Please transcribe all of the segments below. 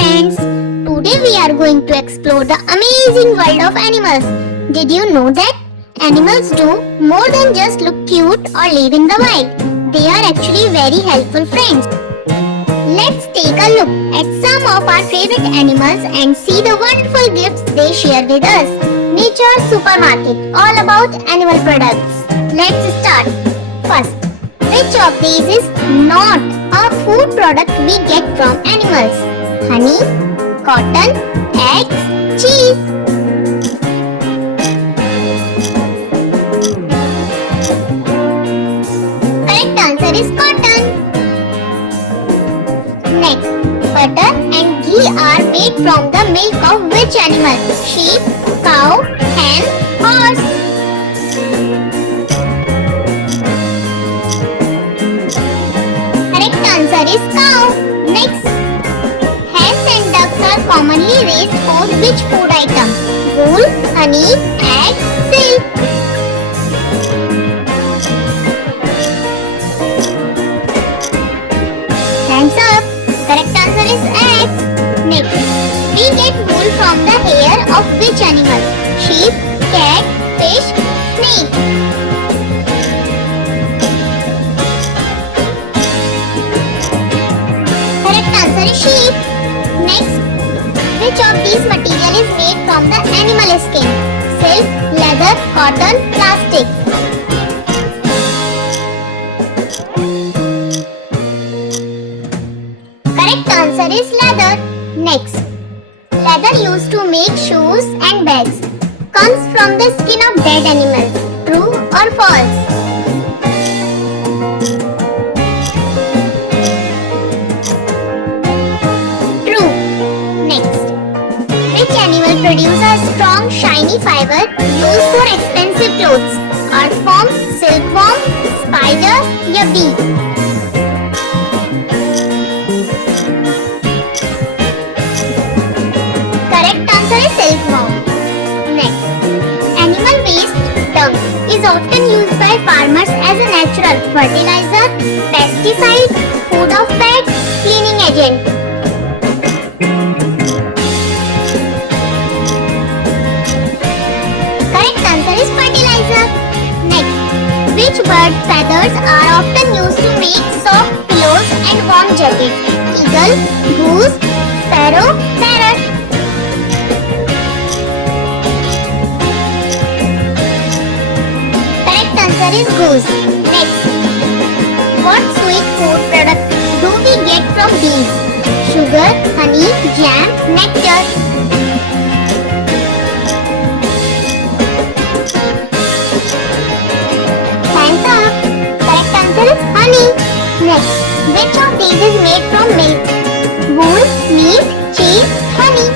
friends. Today we are going to explore the amazing world of animals. Did you know that animals do more than just look cute or live in the wild? They are actually very helpful friends. Let's take a look at some of our favorite animals and see the wonderful gifts they share with us. Nature Supermarket, all about animal products. Let's start. First, which of these is not a food product we get from animals? Honey, cotton, eggs, cheese. Correct answer is cotton. Next, butter and ghee are made from the milk of which animal? Sheep, cow, hen, horse. Correct answer is cow. Next, hens and ducks are commonly raised for which food item? Wool, honey, egg, silk. Hands up. Correct answer is egg. Next, we get wool from the hair of which animal? Sheep, cat, fish, snake. Correct answer is sheep. Next, which of these material is made from the animal skin? Silk, leather, cotton, plastic. Correct answer is leather. Next, leather used to make shoes and bags comes from the skin of dead animals. True or false? True. Next, which animal produces a strong shiny fiber used for expensive clothes? Earthworm, silkworm, spider, या bee? Correct answer is silkworm. Next, animal waste dung is often used by farmers as a natural fertilizer, pesticide, food of pets, cleaning agent. Correct answer is fertilizer. Next, which bird feathers are often used to make soft pillows and warm jackets? Eagle, goose, sparrow, parrot. Correct answer is goose. Next, what sweet food product do we get from bees? Sugar, honey, jam, nectar. Hands up. Correct answer is honey. Next, which of these is made from milk? Wool, meat, cheese, honey.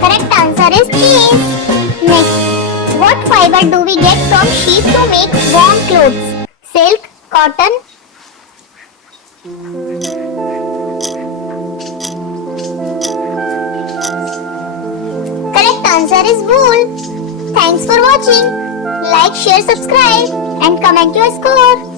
Correct answer is cheese. Next, what fiber do we get from sheep to make warm clothes? Silk, cotton. Correct answer is wool. Thanks for watching. Like, share, subscribe and comment your score.